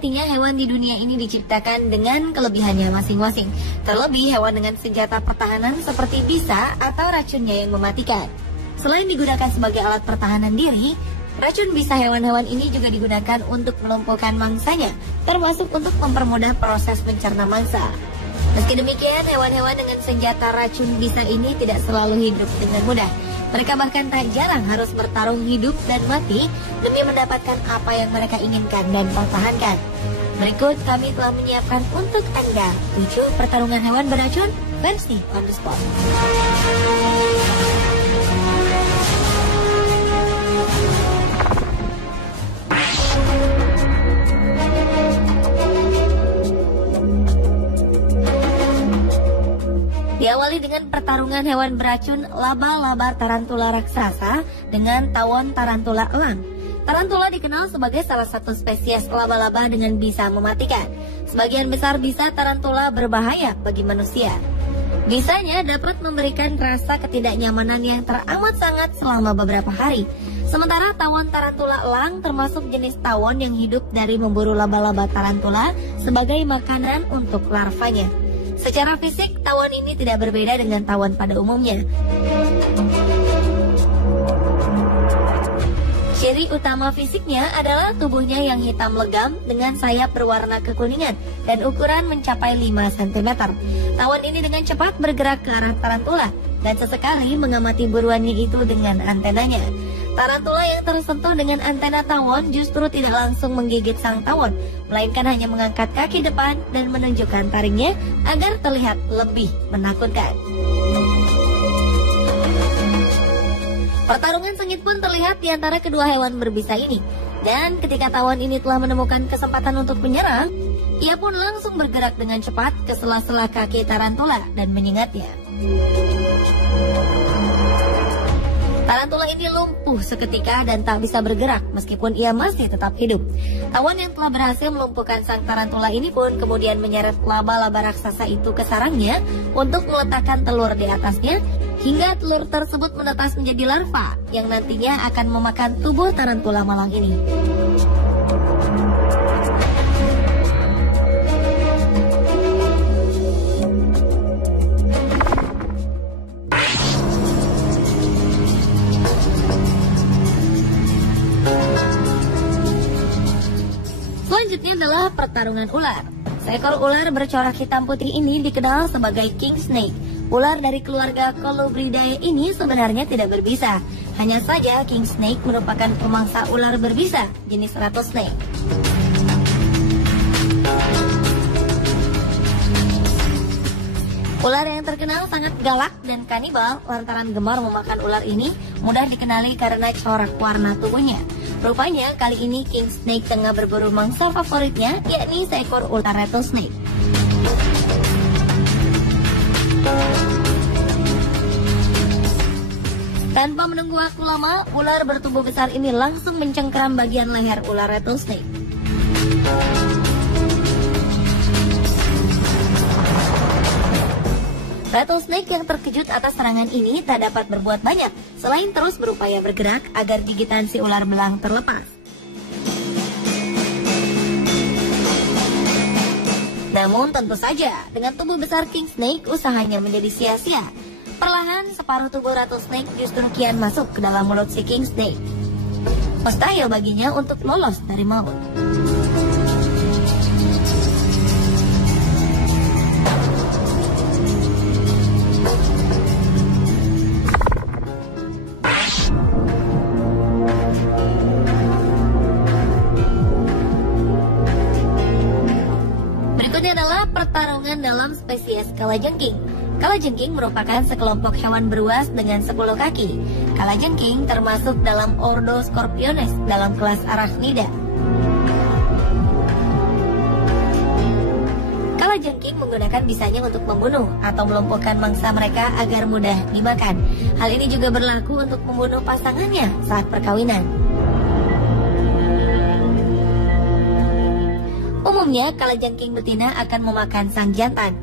Sejatinya hewan di dunia ini diciptakan dengan kelebihannya masing-masing. Terlebih hewan dengan senjata pertahanan seperti bisa atau racunnya yang mematikan. Selain digunakan sebagai alat pertahanan diri, racun bisa hewan-hewan ini juga digunakan untuk melumpuhkan mangsanya, termasuk untuk mempermudah proses mencerna mangsa. Meski demikian, hewan-hewan dengan senjata racun bisa ini tidak selalu hidup dengan mudah. Mereka bahkan tak jarang harus bertarung hidup dan mati demi mendapatkan apa yang mereka inginkan dan pertahankan. Berikut kami telah menyiapkan untuk Anda 7 pertarungan hewan beracun versi on the spot. Diawali dengan pertarungan hewan beracun laba-laba tarantula raksasa dengan tawon tarantula elang. Tarantula dikenal sebagai salah satu spesies laba-laba dengan bisa mematikan. Sebagian besar bisa tarantula berbahaya bagi manusia. Bisanya dapat memberikan rasa ketidaknyamanan yang teramat sangat selama beberapa hari. Sementara tawon tarantula elang termasuk jenis tawon yang hidup dari memburu laba-laba tarantula sebagai makanan untuk larvanya. Secara fisik, tawon ini tidak berbeda dengan tawon pada umumnya. Ciri utama fisiknya adalah tubuhnya yang hitam legam dengan sayap berwarna kekuningan dan ukuran mencapai 5 cm. Tawon ini dengan cepat bergerak ke arah tarantula dan sesekali mengamati buruannya itu dengan antenanya. Tarantula yang tersentuh dengan antena tawon justru tidak langsung menggigit sang tawon, melainkan hanya mengangkat kaki depan dan menunjukkan taringnya agar terlihat lebih menakutkan. Pertarungan sengit pun terlihat di antara kedua hewan berbisa ini. Dan ketika tawon ini telah menemukan kesempatan untuk menyerang, ia pun langsung bergerak dengan cepat ke sela-sela kaki tarantula dan menyengatnya. Tarantula ini lumpuh seketika dan tak bisa bergerak meskipun ia masih tetap hidup. Tawon yang telah berhasil melumpuhkan sang tarantula ini pun kemudian menyeret laba-laba raksasa itu ke sarangnya untuk meletakkan telur di atasnya, hingga telur tersebut menetas menjadi larva yang nantinya akan memakan tubuh tarantula malang ini. Selanjutnya adalah pertarungan ular. Seekor ular bercorak hitam putih ini dikenal sebagai king snake. Ular dari keluarga Colubridae ini sebenarnya tidak berbisa. Hanya saja king snake merupakan pemangsa ular berbisa jenis rattlesnake. Ular yang terkenal sangat galak dan kanibal lantaran gemar memakan ular ini mudah dikenali karena corak warna tubuhnya. Rupanya kali ini king snake tengah berburu mangsa favoritnya, yakni seekor ular rattlesnake. Tanpa menunggu waktu lama, ular bertubuh besar ini langsung mencengkeram bagian leher ular rattlesnake. Rattlesnake yang terkejut atas serangan ini tak dapat berbuat banyak selain terus berupaya bergerak agar gigitan si ular belang terlepas. Namun tentu saja dengan tubuh besar king snake usahanya menjadi sia-sia. Perlahan separuh tubuh rattlesnake justru kian masuk ke dalam mulut si king snake. Mustahil baginya untuk lolos dari maut. Pertarungan dalam spesies kalajengking. Kalajengking merupakan sekelompok hewan beruas dengan 10 kaki. Kalajengking termasuk dalam ordo Scorpiones dalam kelas Arachnida. Kalajengking menggunakan bisanya untuk membunuh atau melumpuhkan mangsa mereka agar mudah dimakan. Hal ini juga berlaku untuk membunuh pasangannya saat perkawinan. Umumnya, kalajengking betina akan memakan sang jantan.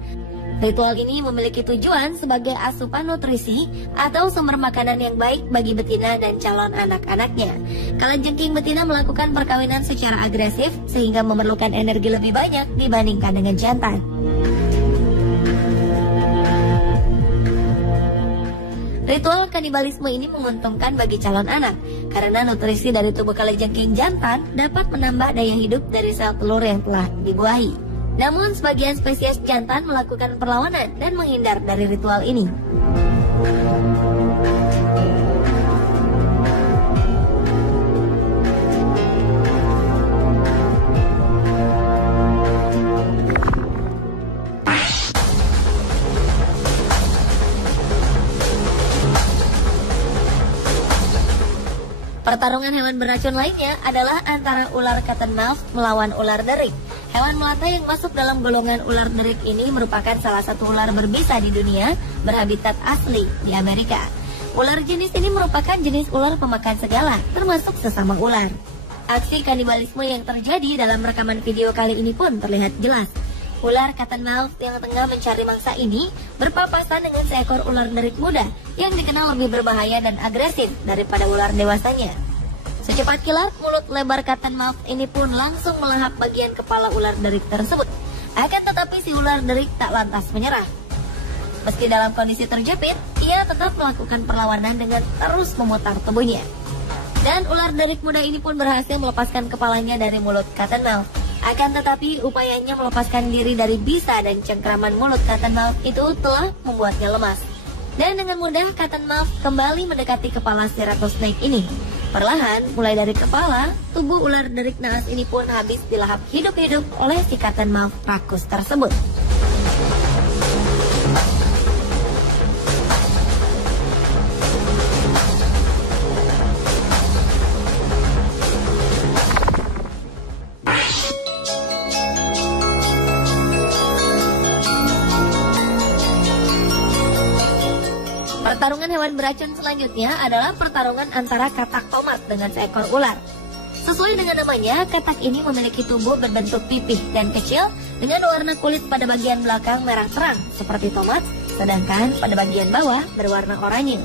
Ritual ini memiliki tujuan sebagai asupan nutrisi atau sumber makanan yang baik bagi betina dan calon anak-anaknya. Kalajengking betina melakukan perkawinan secara agresif sehingga memerlukan energi lebih banyak dibandingkan dengan jantan. Ritual kanibalisme ini menguntungkan bagi calon anak karena nutrisi dari tubuh kalajengking jantan dapat menambah daya hidup dari sel telur yang telah dibuahi. Namun sebagian spesies jantan melakukan perlawanan dan menghindar dari ritual ini. Pertarungan hewan beracun lainnya adalah antara ular cottonmouth melawan ular derik. Hewan melata yang masuk dalam golongan ular derik ini merupakan salah satu ular berbisa di dunia berhabitat asli di Amerika. Ular jenis ini merupakan jenis ular pemakan segala, termasuk sesama ular. Aksi kanibalisme yang terjadi dalam rekaman video kali ini pun terlihat jelas. Ular cottonmouth yang tengah mencari mangsa ini berpapasan dengan seekor ular derik muda yang dikenal lebih berbahaya dan agresif daripada ular dewasanya. Secepat kilat, mulut lebar cottonmouth ini pun langsung melahap bagian kepala ular derik tersebut. Akan tetapi si ular derik tak lantas menyerah. Meski dalam kondisi terjepit, ia tetap melakukan perlawanan dengan terus memutar tubuhnya. Dan ular derik muda ini pun berhasil melepaskan kepalanya dari mulut cottonmouth. Akan tetapi upayanya melepaskan diri dari bisa dan cengkraman mulut cottonmouth itu telah membuatnya lemas. Dan dengan mudah cottonmouth kembali mendekati kepala si rattlesnake ini. Perlahan, mulai dari kepala, tubuh ular derik naas ini pun habis dilahap hidup-hidup oleh si cottonmouth rakus tersebut. Pertarungan hewan beracun selanjutnya adalah pertarungan antara katak tomat dengan seekor ular. Sesuai dengan namanya, katak ini memiliki tubuh berbentuk pipih dan kecil dengan warna kulit pada bagian belakang merah terang seperti tomat, sedangkan pada bagian bawah berwarna oranye.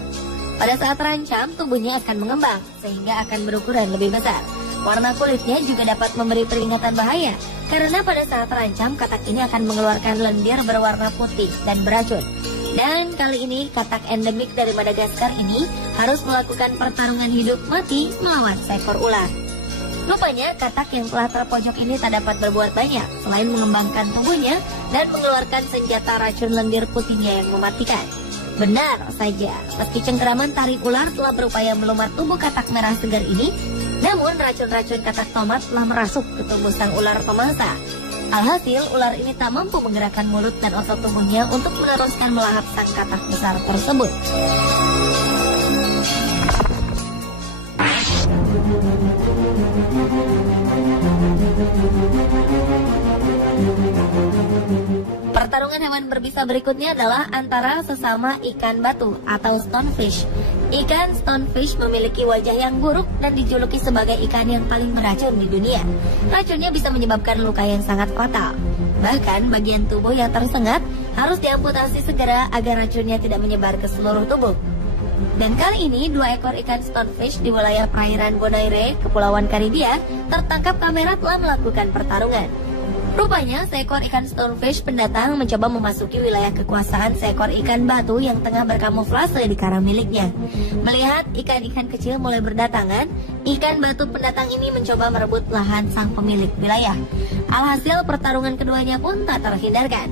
Pada saat terancam, tubuhnya akan mengembang sehingga akan berukuran lebih besar. Warna kulitnya juga dapat memberi peringatan bahaya karena pada saat terancam, katak ini akan mengeluarkan lendir berwarna putih dan beracun. Dan kali ini katak endemik dari Madagaskar ini harus melakukan pertarungan hidup mati melawan seekor ular. Rupanya katak yang telah terpojok ini tak dapat berbuat banyak selain mengembangkan tubuhnya dan mengeluarkan senjata racun lendir putihnya yang mematikan. Benar saja, meski cengkeraman taring ular telah berupaya melumar tubuh katak merah segar ini, namun racun-racun katak tomat telah merasuk ke tubuh sang ular pemangsa. Alhasil, ular ini tak mampu menggerakkan mulut dan otot tubuhnya untuk meneruskan melahap sang katak besar tersebut. Pertarungan hewan berbisa berikutnya adalah antara sesama ikan batu atau stonefish. Ikan stonefish memiliki wajah yang buruk dan dijuluki sebagai ikan yang paling beracun di dunia. Racunnya bisa menyebabkan luka yang sangat fatal. Bahkan bagian tubuh yang tersengat harus diamputasi segera agar racunnya tidak menyebar ke seluruh tubuh. Dan kali ini 2 ekor ikan stonefish di wilayah perairan Bonaire, Kepulauan Karibia, tertangkap kamera telah melakukan pertarungan. Rupanya seekor ikan stonefish pendatang mencoba memasuki wilayah kekuasaan seekor ikan batu yang tengah berkamuflase di karang miliknya. Melihat ikan-ikan kecil mulai berdatangan, ikan batu pendatang ini mencoba merebut lahan sang pemilik wilayah. Alhasil pertarungan keduanya pun tak terhindarkan.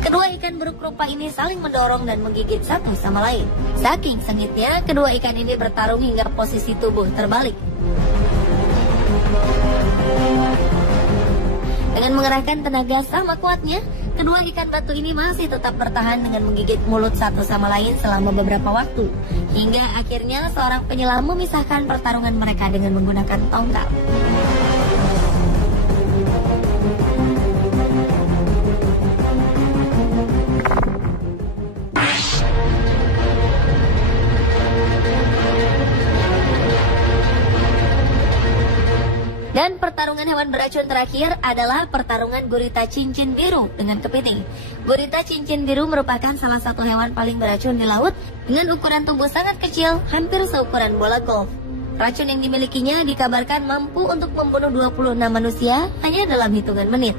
Kedua ikan beruk rupa ini saling mendorong dan menggigit satu sama lain. Saking sengitnya, kedua ikan ini bertarung hingga posisi tubuh terbalik. Dengan mengerahkan tenaga sama kuatnya, kedua ikan batu ini masih tetap bertahan dengan menggigit mulut satu sama lain selama beberapa waktu. Hingga akhirnya seorang penyelam memisahkan pertarungan mereka dengan menggunakan tongkat. Dan pertarungan hewan hewan beracun terakhir adalah pertarungan gurita cincin biru dengan kepiting. Gurita cincin biru merupakan salah satu hewan paling beracun di laut dengan ukuran tubuh sangat kecil, hampir seukuran bola golf. Racun yang dimilikinya dikabarkan mampu untuk membunuh 26 manusia hanya dalam hitungan menit.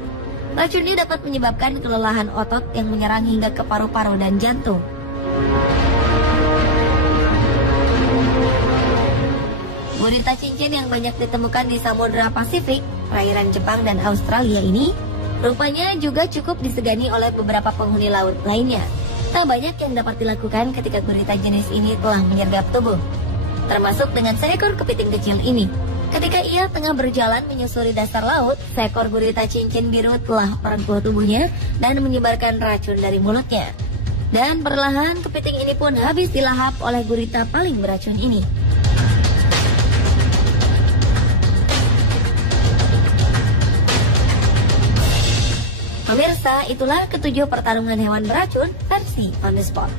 Racun ini dapat menyebabkan kelelahan otot yang menyerang hingga ke paru-paru dan jantung. Gurita cincin yang banyak ditemukan di Samudra Pasifik, perairan Jepang dan Australia ini rupanya juga cukup disegani oleh beberapa penghuni laut lainnya. Tak banyak yang dapat dilakukan ketika gurita jenis ini telah menyergap tubuh, termasuk dengan seekor kepiting kecil ini. Ketika ia tengah berjalan menyusuri dasar laut, seekor gurita cincin biru telah merengkuh tubuhnya dan menyebarkan racun dari mulutnya. Dan perlahan kepiting ini pun habis dilahap oleh gurita paling beracun ini. Pemirsa, itulah ketujuh pertarungan hewan beracun versi On The Spot.